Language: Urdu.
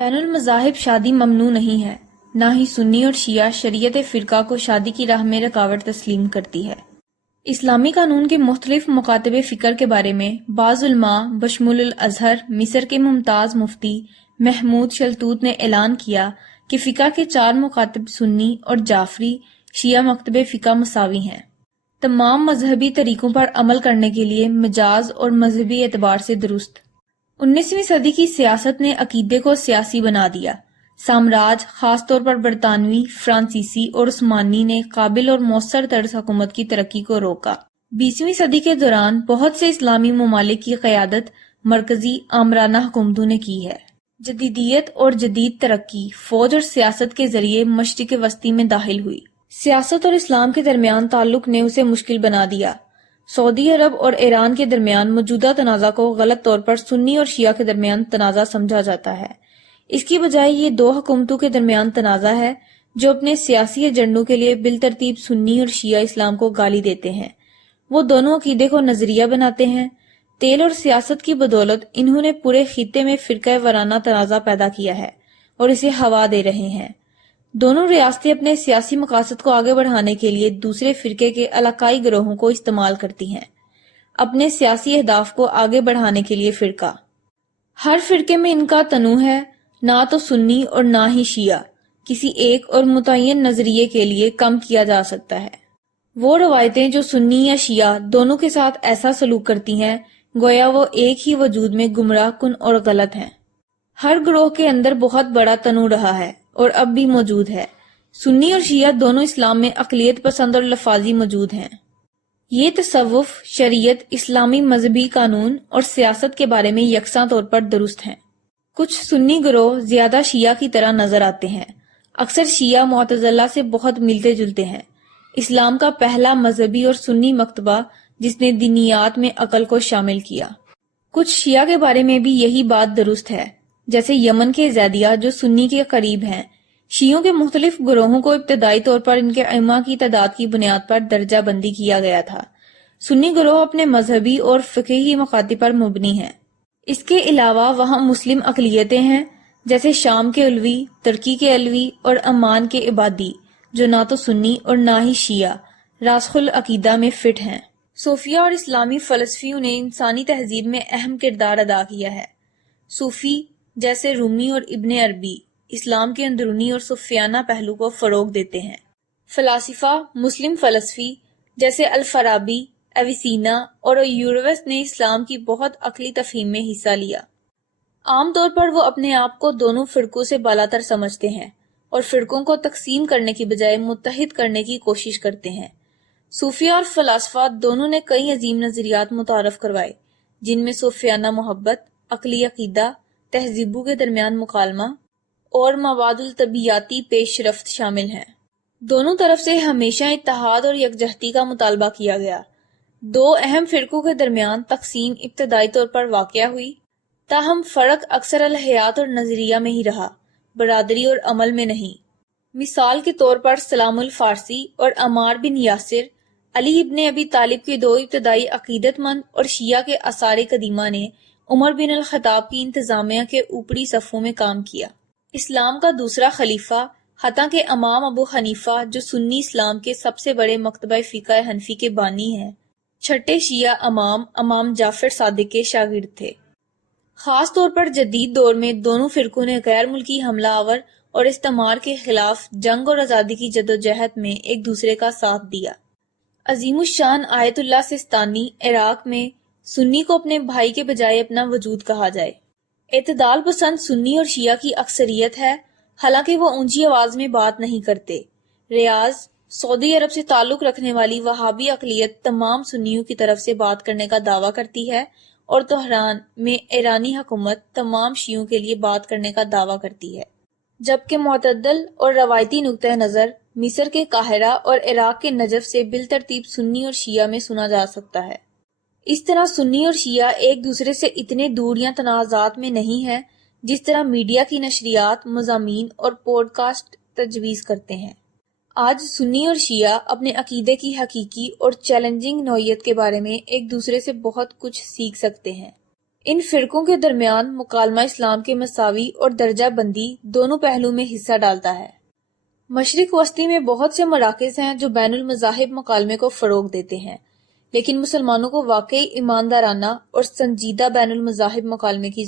بین المذاہب شادی ممنوع نہیں ہے، نہ ہی سنی اور شیعہ شریعت فرقہ کو شادی کی راہ میں رکاوٹ تسلیم کرتی ہے۔ اسلامی قانون کے مختلف مکاتب فکر کے بارے میں بعض علماء بشمول الازہر مصر کے ممتاز مفتی محمود شلتوت نے اعلان کیا کہ فقہ کے 4 مکاتب سنی اور جعفری شیعہ مکتب فقہ مساوی ہیں۔ تمام مذہبی طریقوں پر عمل کرنے کے لیے مجاز اور مذہبی اعتبار سے درست۔ 19ویں صدی کی سیاست نے عقیدے کو سیاسی بنا دیا۔ سامراج، خاص طور پر برطانوی، فرانسیسی اور عثمانی نے قابل اور مؤثر طرز حکومت کی ترقی کو روکا۔ 20ویں صدی کے دوران بہت سے اسلامی ممالک کی قیادت مرکزی آمرانہ حکومتوں نے کی ہے۔ جدیدیت اور جدید ترقی فوج اور سیاست کے ذریعے مشرق وسطی میں داخل ہوئی۔ سیاست اور اسلام کے درمیان تعلق نے اسے مشکل بنا دیا۔ سعودی عرب اور ایران کے درمیان موجودہ تنازع کو غلط طور پر سنی اور شیعہ کے درمیان تنازع سمجھا جاتا ہے۔ اس کی بجائے یہ 2 حکومتوں کے درمیان تنازع ہے جو اپنے سیاسی ایجنڈوں کے لیے بالترتیب سنی اور شیعہ اسلام کو گالی دیتے ہیں۔ وہ دونوں عقیدے کو نظریہ بناتے ہیں۔ تیل اور سیاست کی بدولت انہوں نے پورے خطے میں فرقہ وارانہ تنازع پیدا کیا ہے اور اسے ہوا دے رہے ہیں۔ دونوں ریاستیں اپنے سیاسی مقاصد کو آگے بڑھانے کے لیے دوسرے فرقے کے علاقائی گروہوں کو استعمال کرتی ہیں۔ اپنے سیاسی اہداف کو آگے بڑھانے کے لیے فرقہ۔ ہر فرقے میں ان کا تنوع ہے، نہ تو سنی اور نہ ہی شیعہ کسی ایک اور متعین نظریے کے لیے کم کیا جا سکتا ہے۔ وہ روایتیں جو سنی یا شیعہ دونوں کے ساتھ ایسا سلوک کرتی ہیں گویا وہ ایک ہی وجود میں گمراہ کن اور غلط ہیں۔ ہر گروہ کے اندر بہت بڑا تنوع رہا ہے اور اب بھی موجود ہے۔ سنی اور شیعہ دونوں اسلام میں اقلیت پسند اور لفاظی موجود ہیں۔ یہ تصوف، شریعت، اسلامی مذہبی قانون اور سیاست کے بارے میں یکساں طور پر درست ہیں۔ کچھ سنی گروہ زیادہ شیعہ کی طرح نظر آتے ہیں۔ اکثر شیعہ معتزلہ سے بہت ملتے جلتے ہیں۔ اسلام کا پہلا مذہبی اور سنی مکتبہ جس نے دینیات میں عقل کو شامل کیا۔ کچھ شیعہ کے بارے میں بھی یہی بات درست ہے، جیسے یمن کے زیدیہ جو سنی کے قریب ہیں۔ شیعوں کے مختلف گروہوں کو ابتدائی طور پر ان کے ائمہ کی تعداد کی بنیاد پر درجہ بندی کیا گیا تھا۔ سنی گروہ اپنے مذہبی اور فقہی مکاتب پر مبنی ہیں۔ اس کے علاوہ وہاں مسلم اقلیتیں ہیں جیسے شام کے علوی، ترکی کے علوی اور عمان کے عبادی جو نہ تو سنی اور نہ ہی شیعہ راسخ العقیدہ میں فٹ ہیں۔ صوفیہ اور اسلامی فلسفیوں نے انسانی تہذیب میں اہم کردار ادا کیا ہے۔ صوفی جیسے رومی اور ابن عربی اسلام کے اندرونی اور صوفیانہ پہلو کو فروغ دیتے ہیں۔ فلاسفہ مسلم فلسفی جیسے الفارابی، اویسینا اور یورویس نے اسلام کی بہت عقلی تفہیم میں حصہ لیا۔ عام طور پر وہ اپنے آپ کو دونوں فرقوں سے بالاتر سمجھتے ہیں اور فرقوں کو تقسیم کرنے کی بجائے متحد کرنے کی کوشش کرتے ہیں۔ صوفیہ اور فلاسفہ دونوں نے کئی عظیم نظریات متعارف کروائے جن میں صوفیانہ محبت، عقلی عقیدہ، تہذیبوں کے درمیان مکالمہ اور مواد الطبیعیاتی پیش رفت شامل ہیں۔ دونوں طرف سے ہمیشہ اتحاد اور یکجہتی کا مطالبہ کیا گیا۔ 2 اہم فرقوں کے درمیان تقسیم ابتدائی طور پر واقع ہوئی، تاہم فرق اکثر الہیات اور نظریہ میں ہی رہا، برادری اور عمل میں نہیں۔ مثال کے طور پر سلام الفارسی اور عمار بن یاسر، علی ابن ابی طالب کے 2 ابتدائی عقیدت مند اور شیعہ کے آثار قدیمہ نے عمر بن الخطاب کی انتظامیہ کے اوپری صفوں میں کام کیا۔ اسلام کا دوسرا خلیفہ حتیٰ کہ امام ابو حنیفہ جو سنی اسلام کے سب سے بڑے مکتبہ فقہ حنفی کے بانی ہیں، چھٹے شیعہ امام جعفر صادق کے شاگرد تھے۔ خاص طور پر جدید دور میں دونوں فرقوں نے غیر ملکی حملہ آور اور استعمار کے خلاف جنگ اور آزادی کی جدوجہد میں ایک دوسرے کا ساتھ دیا۔ عظیم الشان آیت اللہ سستانی عراق میں سنی کو اپنے بھائی کے بجائے اپنا وجود کہا جائے۔ اعتدال پسند سنی اور شیعہ کی اکثریت ہے، حالانکہ وہ اونچی آواز میں بات نہیں کرتے۔ ریاض، سعودی عرب سے تعلق رکھنے والی وہابی اقلیت تمام سنیوں کی طرف سے بات کرنے کا دعویٰ کرتی ہے، اور تہران میں ایرانی حکومت تمام شیعوں کے لیے بات کرنے کا دعویٰ کرتی ہے، جبکہ معتدل اور روایتی نقطہ نظر مصر کے قاہرہ اور عراق کے نجف سے بالترتیب سنی اور شیعہ میں سنا جا سکتا ہے۔ اس طرح سنی اور شیعہ ایک دوسرے سے اتنے دور یا تنازعات میں نہیں ہیں جس طرح میڈیا کی نشریات مضامین اور پوڈ کاسٹ تجویز کرتے ہیں۔ آج سنی اور شیعہ اپنے عقیدے کی حقیقی اور چیلنجنگ نوعیت کے بارے میں ایک دوسرے سے بہت کچھ سیکھ سکتے ہیں۔ ان فرقوں کے درمیان مکالمہ اسلام کے مساوی اور درجہ بندی دونوں پہلو میں حصہ ڈالتا ہے۔ مشرق وسطی میں بہت سے مراکز ہیں جو بین المذاہب مکالمے کو فروغ دیتے ہیں، لیکن مسلمانوں کو واقعی ایماندارانہ اور سنجیدہ بین المذاہب مکالمے کی